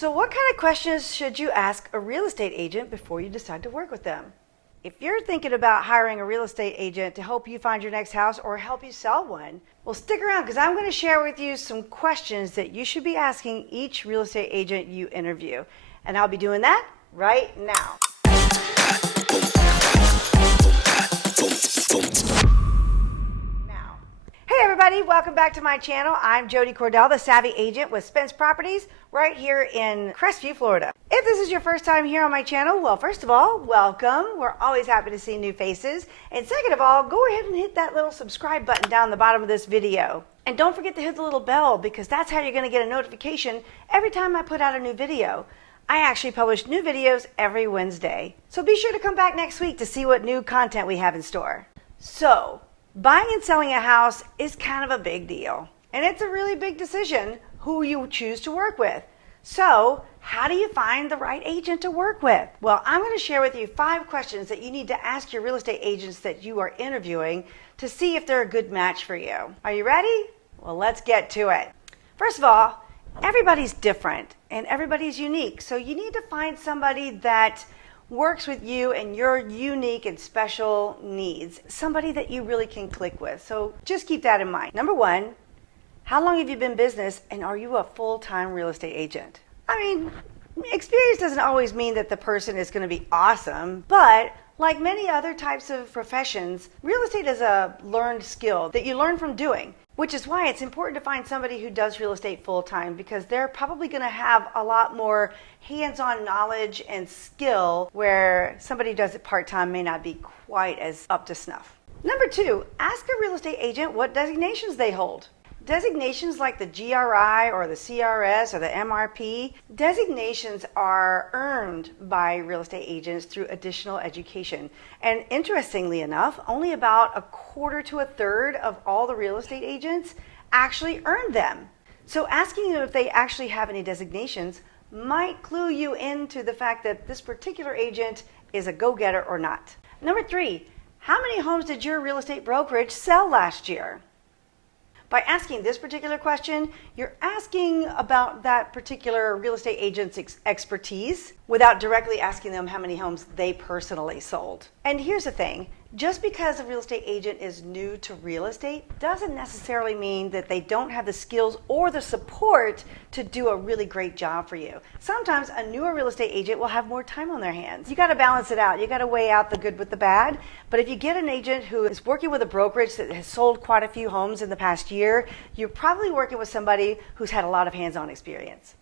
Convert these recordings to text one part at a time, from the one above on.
So what kind of questions should you ask a real estate agent before you decide to work with them? If you're thinking about hiring a real estate agent to help you find your next house or help you sell one, well, stick around because I'm going to share with you some questions that you should be asking each real estate agent you interview. And I'll be doing that right now. Hey everybody, welcome back to my channel. I'm Jody Cordell, the Savvy Agent with Spence Properties right here in Crestview, Florida. If this is your first time here on my channel, well, first of all, welcome. We're always happy to see new faces. And second of all, go ahead and hit that little subscribe button down the bottom of this video. And don't forget to hit the little bell because that's how you're going to get a notification every time I put out a new video. I actually publish new videos every Wednesday. So be sure to come back next week to see what new content we have in store. So, buying and selling a house is kind of a big deal, and it's a really big decision who you choose to work with. So, how do you find the right agent to work with? Well, I'm going to share with you 5 questions that you need to ask your real estate agents that you are interviewing to see if they're a good match for you. Are you ready? Well, let's get to it. First of all, everybody's different and everybody's unique, so you need to find somebody that works with you and your unique and special needs. Somebody that you really can click with. So just keep that in mind. Number 1, how long have you been in business and are you a full-time real estate agent? I mean, experience doesn't always mean that the person is going to be awesome, but like many other types of professions, real estate is a learned skill that you learn from doing. Which is why it's important to find somebody who does real estate full-time because they're probably going to have a lot more hands-on knowledge and skill where somebody who does it part-time may not be quite as up to snuff. Number 2, ask a real estate agent what designations they hold. Designations like the GRI or the CRS or the MRP, designations are earned by real estate agents through additional education. And interestingly enough, only about a quarter to a third of all the real estate agents actually earn them. So asking them if they actually have any designations might clue you into the fact that this particular agent is a go-getter or not. Number 3, how many homes did your real estate brokerage sell last year? By asking this particular question, you're asking about that particular real estate agent's expertise without directly asking them how many homes they personally sold. And here's the thing, just because a real estate agent is new to real estate doesn't necessarily mean that they don't have the skills or the support to do a really great job for you. Sometimes a newer real estate agent will have more time on their hands. You got to balance it out. You got to weigh out the good with the bad. But if you get an agent who is working with a brokerage that has sold quite a few homes in the past year, you're probably working with somebody who's had a lot of hands-on experience.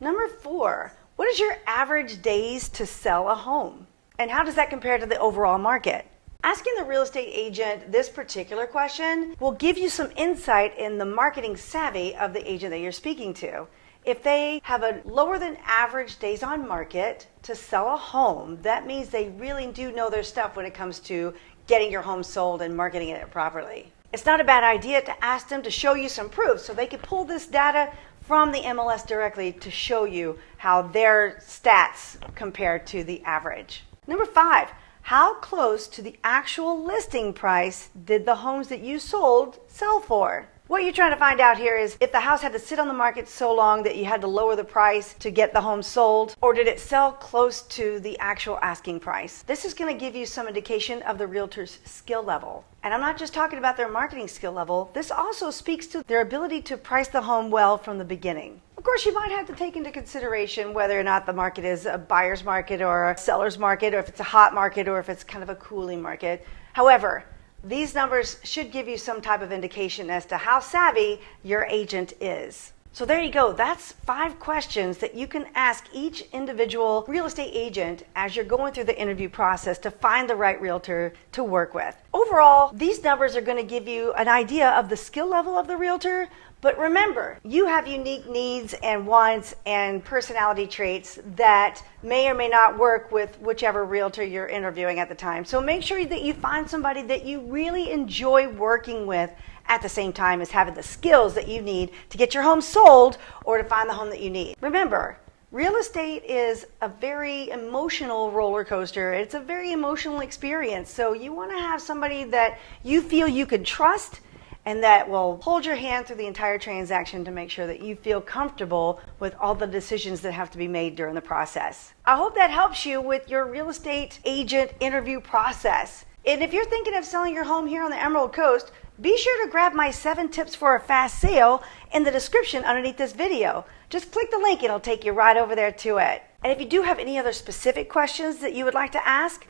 Number 4, what is your average days to sell a home? And how does that compare to the overall market? Asking the real estate agent this particular question will give you some insight in the marketing savvy of the agent that you're speaking to. If they have a lower than average days on market to sell a home, that means they really do know their stuff when it comes to getting your home sold and marketing it properly. It's not a bad idea to ask them to show you some proof so they can pull this data from the MLS directly to show you how their stats compare to the average. Number 5, how close to the actual listing price did the homes that you sold sell for? What you're trying to find out here is if the house had to sit on the market so long that you had to lower the price to get the home sold, or did it sell close to the actual asking price? This is going to give you some indication of the realtor's skill level. And I'm not just talking about their marketing skill level. This also speaks to their ability to price the home well from the beginning. Of course, you might have to take into consideration whether or not the market is a buyer's market or a seller's market, or if it's a hot market or if it's kind of a cooling market. However, these numbers should give you some type of indication as to how savvy your agent is. So there you go. That's 5 questions that you can ask each individual real estate agent as you're going through the interview process to find the right realtor to work with. Overall, these numbers are going to give you an idea of the skill level of the realtor, but remember, you have unique needs and wants and personality traits that may or may not work with whichever realtor you're interviewing at the time. So make sure that you find somebody that you really enjoy working with at the same time as having the skills that you need to get your home sold or to find the home that you need. Remember, real estate is a very emotional roller coaster. It's a very emotional experience. So you want to have somebody that you feel you can trust and that will hold your hand through the entire transaction to make sure that you feel comfortable with all the decisions that have to be made during the process. I hope that helps you with your real estate agent interview process. And if you're thinking of selling your home here on the Emerald Coast, be sure to grab my 7 tips for a fast sale in the description underneath this video. Just click the link and it'll take you right over there to it. And if you do have any other specific questions that you would like to ask,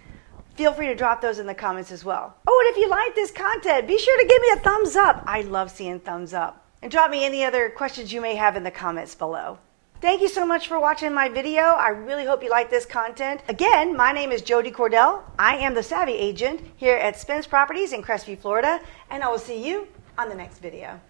feel free to drop those in the comments as well. Oh, and if you like this content, be sure to give me a thumbs up. I love seeing thumbs up. And drop me any other questions you may have in the comments below. Thank you so much for watching my video. I really hope you like this content. Again, my name is Jody Cordell. I am the Savvy Agent here at Spence Properties in Crestview, Florida, and I will see you on the next video.